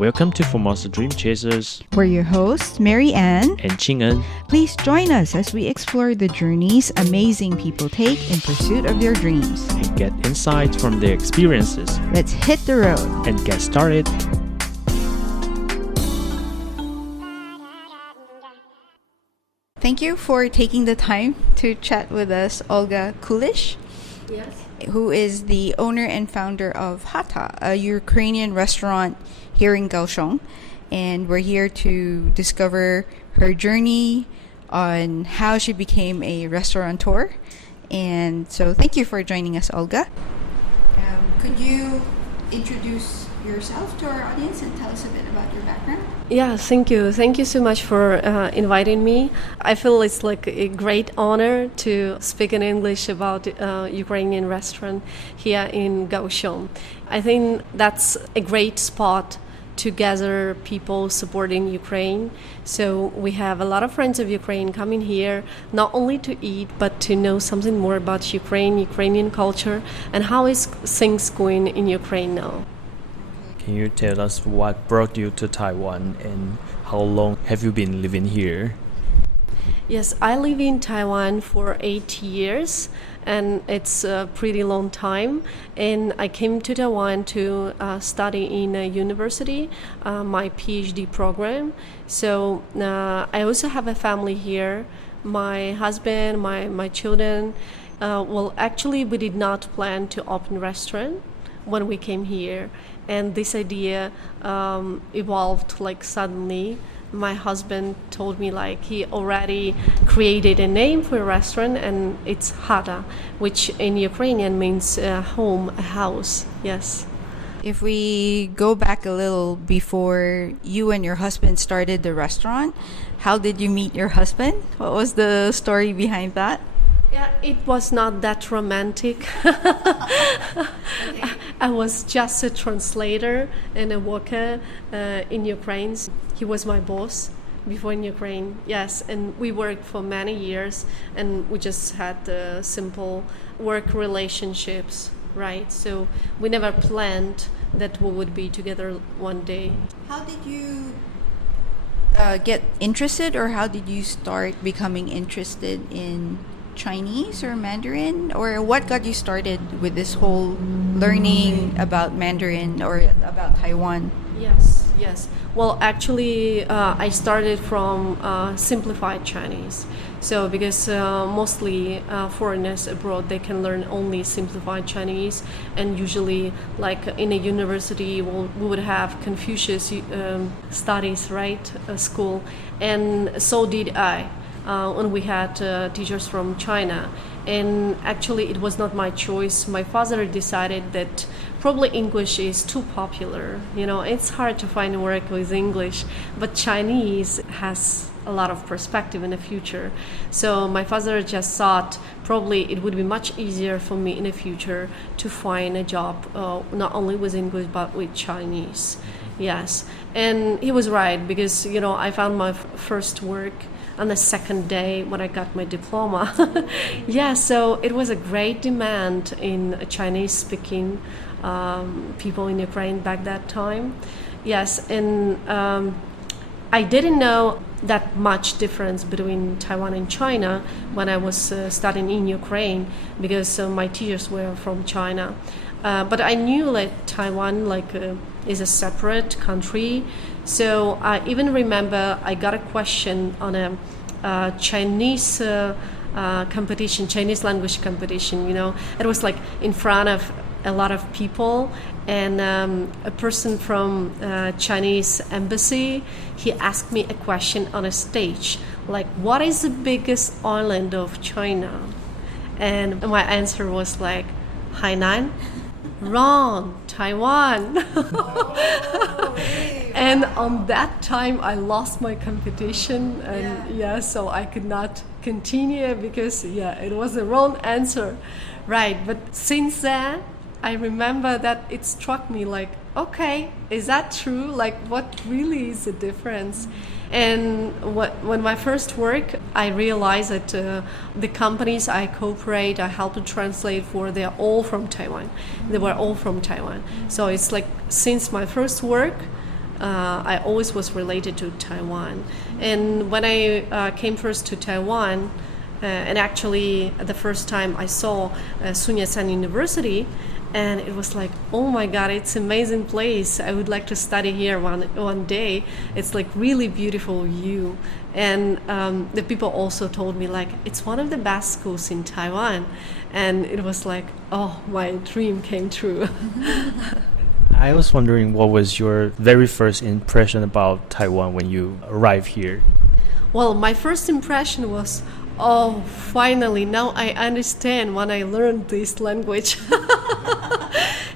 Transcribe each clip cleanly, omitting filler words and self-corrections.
Welcome to Formosa Dream Chasers. We're your hosts, Mary Ann and Ching-en. Please join us as we explore the journeys amazing people take in pursuit of their dreams. And get insights from their experiences. Let's hit the road. And get started. Thank you for taking the time to chat with us, Olga Kulish. Yes. Who is the owner and founder of Hata, a Ukrainian restaurant here in Kaohsiung. And we're here to discover her journey on how she became a restaurateur. And so thank you for joining us, Olga. Could you introduce yourself to our audience and tell us a bit about your background? Yeah, thank you. Thank you so much for inviting me. I feel it's like a great honor to speak in English about Ukrainian restaurant here in Kaohsiung. I think that's a great spot to gather people supporting Ukraine. So we have a lot of friends of Ukraine coming here, not only to eat, but to know something more about Ukraine, Ukrainian culture, and how is things going in Ukraine now. Can you tell us what brought you to Taiwan and how long have you been living here? Yes, I live in Taiwan for 8 years, and it's a pretty long time. And I came to Taiwan to study in a university, my PhD program. So I also have a family here, my husband, my children. Well, actually, we did not plan to open a restaurant when we came here. And this idea evolved like suddenly. My husband told me like he already created a name for a restaurant, and it's Hata, which in Ukrainian means home, a house. Yes. If we go back a little before you and your husband started the restaurant, how did you meet your husband? What was the story behind that? Yeah, it was not that romantic. Okay. I was just a translator and a worker in Ukraine. He was my boss before in Ukraine, yes, and we worked for many years, and we just had simple work relationships, right? So we never planned that we would be together one day. How did you get interested, or how did you start becoming interested in Chinese or Mandarin, or what got you started with this whole learning about Mandarin or about Taiwan? Yes. Well, actually, I started from simplified Chinese. So because mostly foreigners abroad, they can learn only simplified Chinese, and usually like in a university we would have Confucius studies, right, school, and so did I. When we had teachers from China. And actually it was not my choice. My father decided that probably English is too popular. You know, it's hard to find work with English, but Chinese has a lot of perspective in the future. So my father just thought probably it would be much easier for me in the future to find a job not only with English but with Chinese. Yes, and he was right, because you know I found my first work on the second day when I got my diploma. Yeah, so it was a great demand in Chinese-speaking people in Ukraine back that time. Yes, and I didn't know that much difference between Taiwan and China when I was studying in Ukraine, because my teachers were from China. But I knew that Taiwan is a separate country. So I even remember I got a question on a Chinese competition, Chinese language competition. You know, it was like in front of a lot of people, and a person from Chinese embassy, he asked me a question on a stage, like, what is the biggest island of China? And my answer was like, Hainan. Wrong, Taiwan. Oh, really? And on that time I lost my competition, and so I could not continue because it was the wrong answer, right? But since then I remember that it struck me like, okay, is that true? Like, what really is the difference? And when my first work, I realized that the companies I cooperate, I help to translate for, they're all from Taiwan. They were all from Taiwan. So it's like, since my first work, I always was related to Taiwan. And when I came first to Taiwan, and actually the first time I saw Sun Yat-sen University, and it was like, oh my God, it's an amazing place. I would like to study here one day. It's like really beautiful view. And the people also told me like, it's one of the best schools in Taiwan. And it was like, oh, my dream came true. I was wondering, what was your very first impression about Taiwan when you arrived here? Well, my first impression was, oh, finally, now I understand when I learned this language.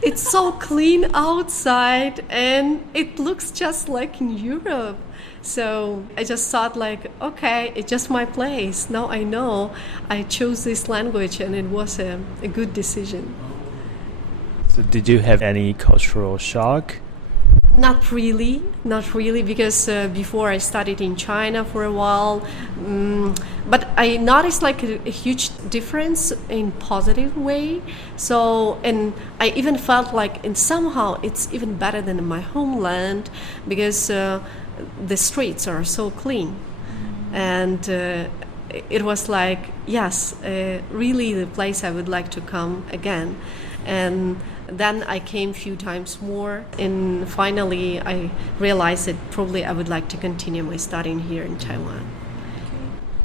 It's so clean outside and it looks just like in Europe. So I just thought like, okay, it's just my place. Now I know I chose this language and it was a good decision. So did you have any cultural shock? Not really, because before I studied in China for a while, but I noticed like a huge difference in positive way. So, and I even felt like, and somehow it's even better than in my homeland because the streets are so clean, and it was like, yes, really the place I would like to come again, and. Then I came a few times more, and finally I realized that probably I would like to continue my studying here in Taiwan.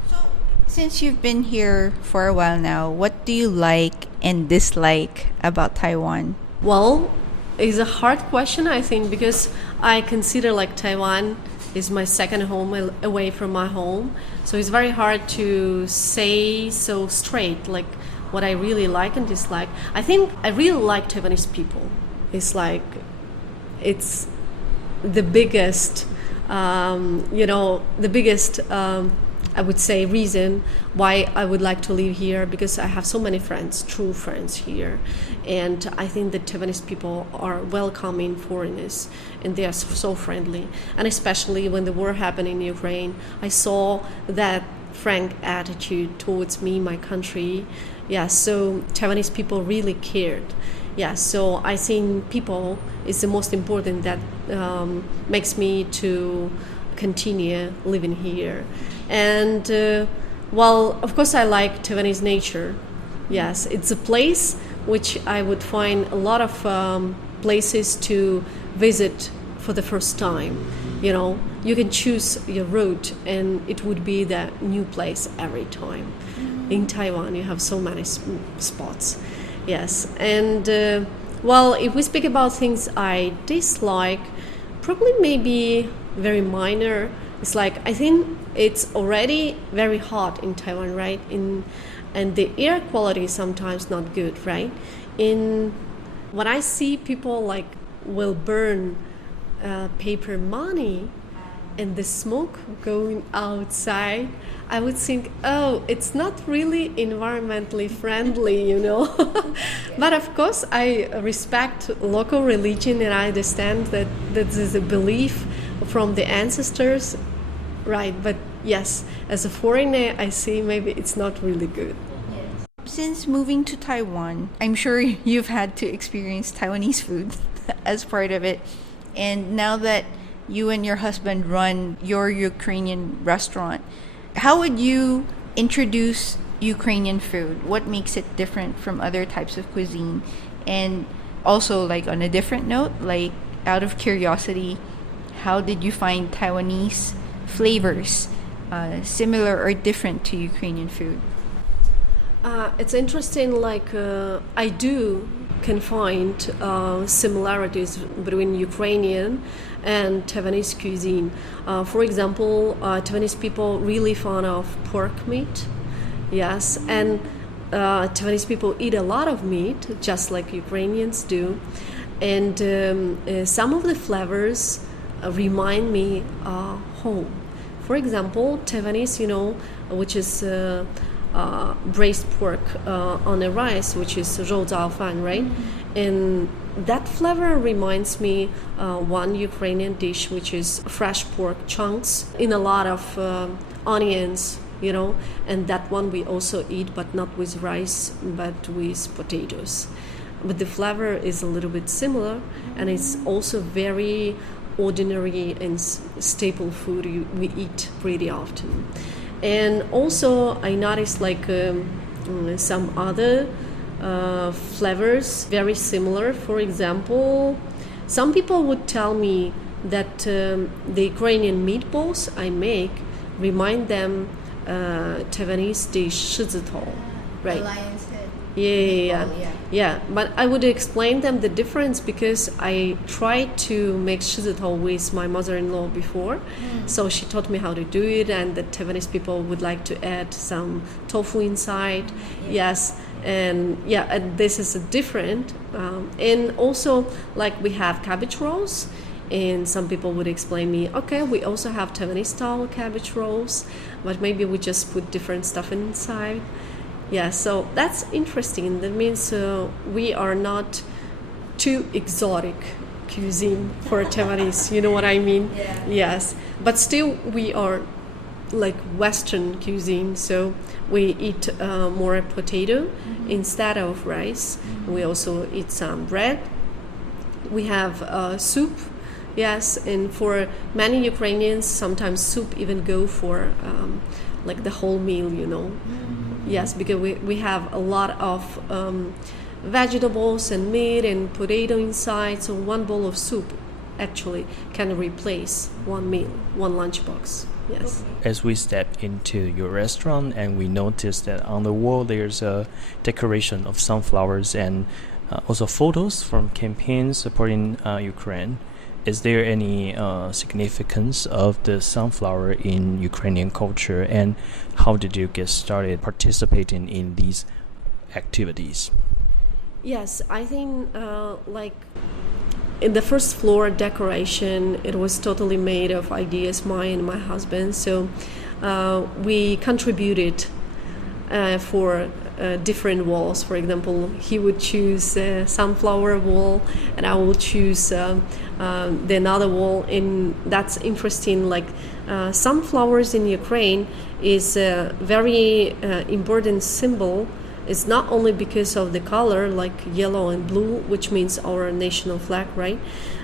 So, since you've been here for a while now, what do you like and dislike about Taiwan? Well, it's a hard question, I think, because I consider like Taiwan is my second home away from my home. So it's very hard to say so straight, like what I really like and dislike. I think I really like Taiwanese people. It's like, it's the biggest, I would say, reason why I would like to live here, because I have so many friends, true friends here. And I think that Taiwanese people are welcoming foreigners and they are so friendly. And especially when the war happened in Ukraine, I saw that frank attitude towards me, my country. Yeah, so Taiwanese people really cared. Yeah, so I think people is the most important that makes me to continue living here. And well, of course I like Taiwanese nature. Yes, it's a place which I would find a lot of places to visit for the first time. You know, you can choose your route and it would be the new place every time. In Taiwan, you have so many spots. Yes, and well, if we speak about things I dislike, probably maybe very minor. It's like, I think it's already very hot in Taiwan, right? And the air quality is sometimes not good, right? When I see people like will burn paper money and the smoke going outside, I would think, oh, it's not really environmentally friendly, you know. But of course, I respect local religion and I understand that this is a belief from the ancestors, right? But yes, as a foreigner, I see maybe it's not really good. Since moving to Taiwan, I'm sure you've had to experience Taiwanese food as part of it. And now that you and your husband run your Ukrainian restaurant, how would you introduce Ukrainian food? What makes it different from other types of cuisine? And also, like on a different note, like out of curiosity, how did you find Taiwanese flavors similar or different to Ukrainian food? It's interesting, like I can find similarities between Ukrainian and Taiwanese cuisine. For example, Taiwanese people really fond of pork meat, yes, and Taiwanese people eat a lot of meat, just like Ukrainians do, and some of the flavors remind me home. For example, Taiwanese, which is braised pork on a rice, which is 肉燥饭, right? And that flavor reminds me one Ukrainian dish, which is fresh pork chunks in a lot of onions, and that one we also eat, but not with rice, but with potatoes. But the flavor is a little bit similar, and it's also very ordinary and staple food we eat pretty often. And also I noticed like some other flavors very similar. For example, some people would tell me that the Ukrainian meatballs I make remind them Taiwanese dish 狮子头, right? Lion's head. Yeah. But I would explain them the difference because I tried to make 狮子头 with my mother-in-law before. So she taught me how to do it, and the Taiwanese people would like to add some tofu inside. Yes. And this is different. And also, like, we have cabbage rolls. And some people would explain me, okay, we also have Taiwanese style cabbage rolls, but maybe we just put different stuff inside. Yeah, so that's interesting. That means we are not too exotic cuisine for Taiwanese. You know what I mean? Yeah. Yes, but still we are like Western cuisine. So we eat more potato instead of rice. We also eat some bread. We have soup. Yes, and for many Ukrainians, sometimes soup even go for like the whole meal, you know. Yes, because we have a lot of vegetables and meat and potato inside, so one bowl of soup actually can replace one meal, one lunchbox. Yes. As we step into your restaurant and we notice that on the wall there's a decoration of sunflowers and also photos from campaigns supporting Ukraine. Is there any significance of the sunflower in Ukrainian culture, and how did you get started participating in these activities? Yes, I think like in the first floor decoration, it was totally made of ideas, mine and my husband. So we contributed for different walls. For example, he would choose sunflower wall, and I will choose the another wall. And that's interesting. Like sunflowers in Ukraine is a very important symbol. It's not only because of the color, like yellow and blue, which means our national flag, right?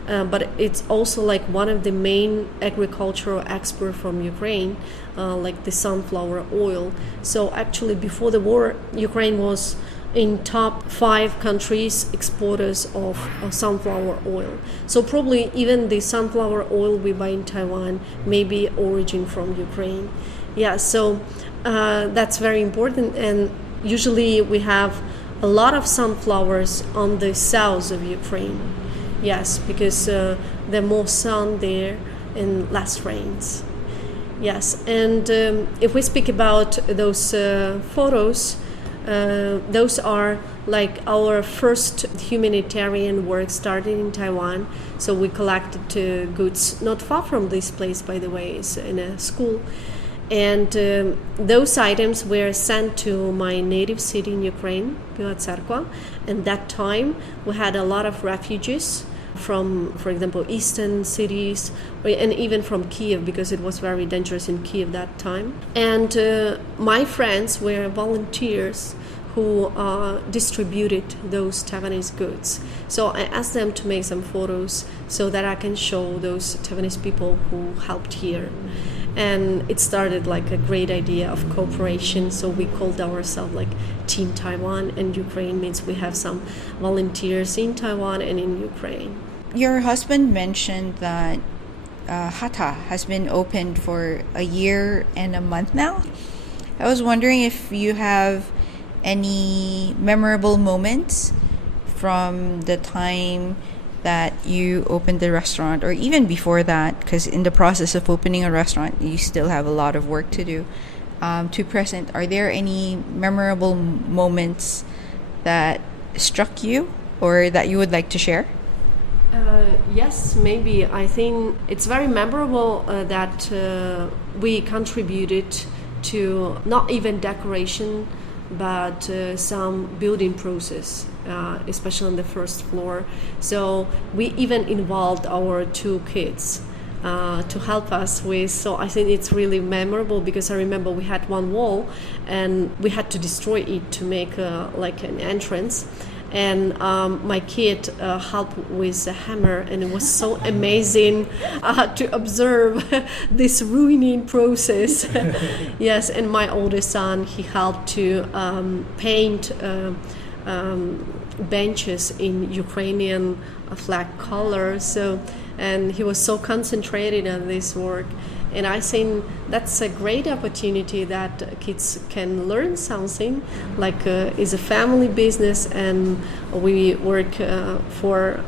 But it's also like one of the main agricultural exports from Ukraine, like the sunflower oil. So actually, before the war, Ukraine was in top 5 countries exporters of sunflower oil. So probably even the sunflower oil we buy in Taiwan may be origin from Ukraine. Yeah, so that's very important. And usually we have a lot of sunflowers on the south of Ukraine. Yes, because there are more sun there and less rains. Yes, and if we speak about those photos, those are like our first humanitarian work started in Taiwan. So we collected goods not far from this place, by the way, it's in a school. And those items were sent to my native city in Ukraine, Biała Tsarkwa. And that time we had a lot of refugees from, for example, eastern cities, and even from Kiev, because it was very dangerous in Kiev that time. And my friends were volunteers who distributed those Taiwanese goods. So I asked them to make some photos so that I can show those Taiwanese people who helped here. And it started like a great idea of cooperation. So we called ourselves like Team Taiwan, and Ukraine means we have some volunteers in Taiwan and in Ukraine. Your husband mentioned that Hata has been opened for a year and a month now. I was wondering if you have any memorable moments from the time that you opened the restaurant, or even before that, because in the process of opening a restaurant you still have a lot of work to do, to present. Are there any memorable moments that struck you or that you would like to share? Yes, maybe. I think it's very memorable that we contributed to not even decoration, but some building process, especially on the first floor. So we even involved our 2 kids to help us with. So I think it's really memorable, because I remember we had one wall and we had to destroy it to make like an entrance. and my kid helped with the hammer, and it was so amazing to observe this ruining process. Yes, and my oldest son, he helped to paint benches in Ukrainian flag color. So, and he was so concentrated on this work. And I think that's a great opportunity that kids can learn something, like it's a family business, and we work for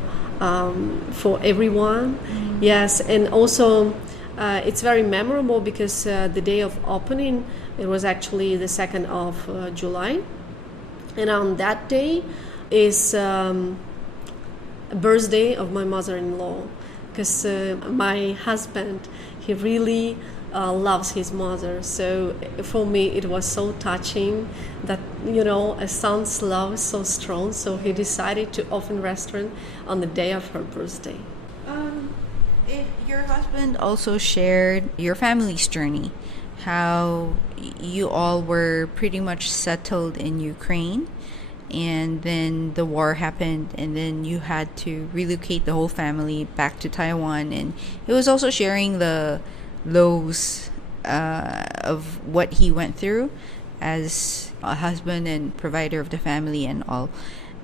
everyone. Yes, and also it's very memorable because the day of opening, it was actually the 2nd of July, and on that day is a birthday of my mother-in-law, because my husband, he really loves his mother. So for me, it was so touching that, a son's love is so strong. So he decided to open a restaurant on the day of her birthday. Your husband also shared your family's journey, how you all were pretty much settled in Ukraine, and then the war happened, and then you had to relocate the whole family back to Taiwan. And he was also sharing the lows of what he went through as a husband and provider of the family and all.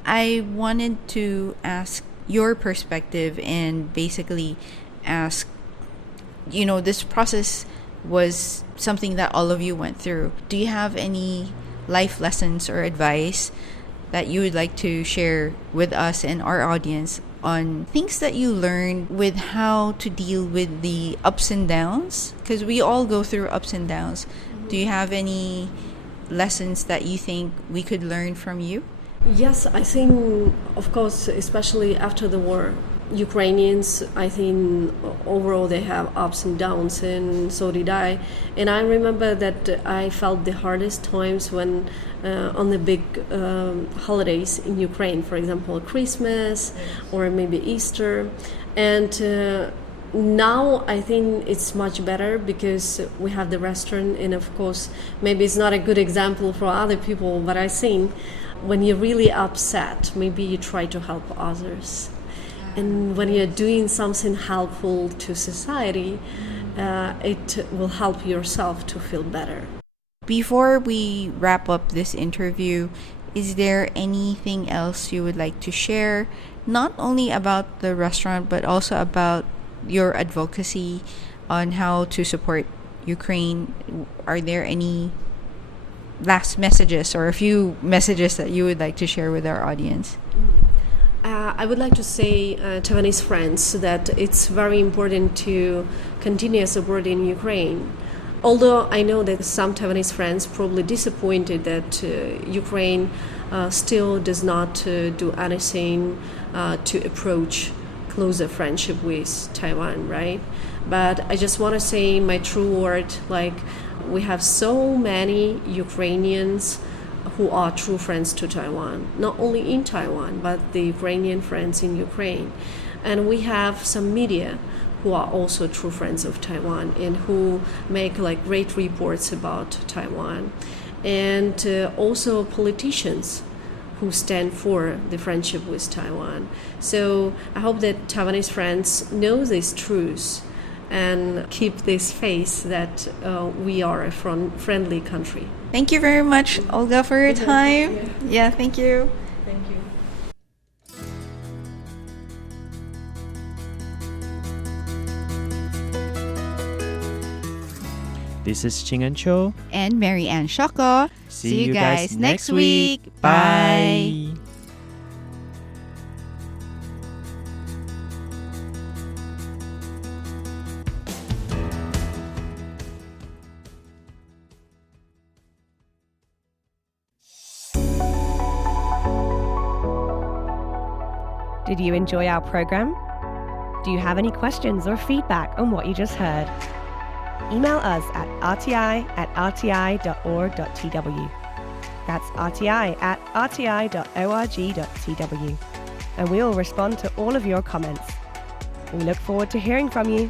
I wanted to ask your perspective and basically ask, this process was something that all of you went through. Do you have any life lessons or advice that you would like to share with us and our audience on things that you learned with how to deal with the ups and downs? Because we all go through ups and downs. Do you have any lessons that you think we could learn from you? Yes, I think, of course, especially after the war, Ukrainians, I think overall they have ups and downs, and so did I. And I remember that I felt the hardest times when on the big holidays in Ukraine, for example, Christmas or maybe Easter. And now I think it's much better because we have the restaurant, and of course, maybe it's not a good example for other people, but I think when you're really upset, maybe you try to help others. And when you're doing something helpful to society, it will help yourself to feel better. Before we wrap up this interview, is there anything else you would like to share, not only about the restaurant, but also about your advocacy on how to support Ukraine? Are there any last messages or a few messages that you would like to share with our audience? I would like to say Taiwanese friends that it's very important to continue supporting Ukraine. Although I know that some Taiwanese friends probably disappointed that Ukraine still does not do anything to approach closer friendship with Taiwan, right? But I just want to say my true word, like we have so many Ukrainians who are true friends to Taiwan, not only in Taiwan, but the Ukrainian friends in Ukraine. And we have some media who are also true friends of Taiwan and who make like great reports about Taiwan. And also politicians who stand for the friendship with Taiwan. So I hope that Taiwanese friends know this truth and keep this faith that we are a friendly country. Thank you very much, Olga, for your time. Yeah, thank you. Thank you. This is Ching-en Cho. And Mary Ann Shoko. See you guys next week. Bye. Did you enjoy our program? Do you have any questions or feedback on what you just heard? Email us at rti@rti.org.tw. That's rti@rti.org.tw. And we will respond to all of your comments. We look forward to hearing from you.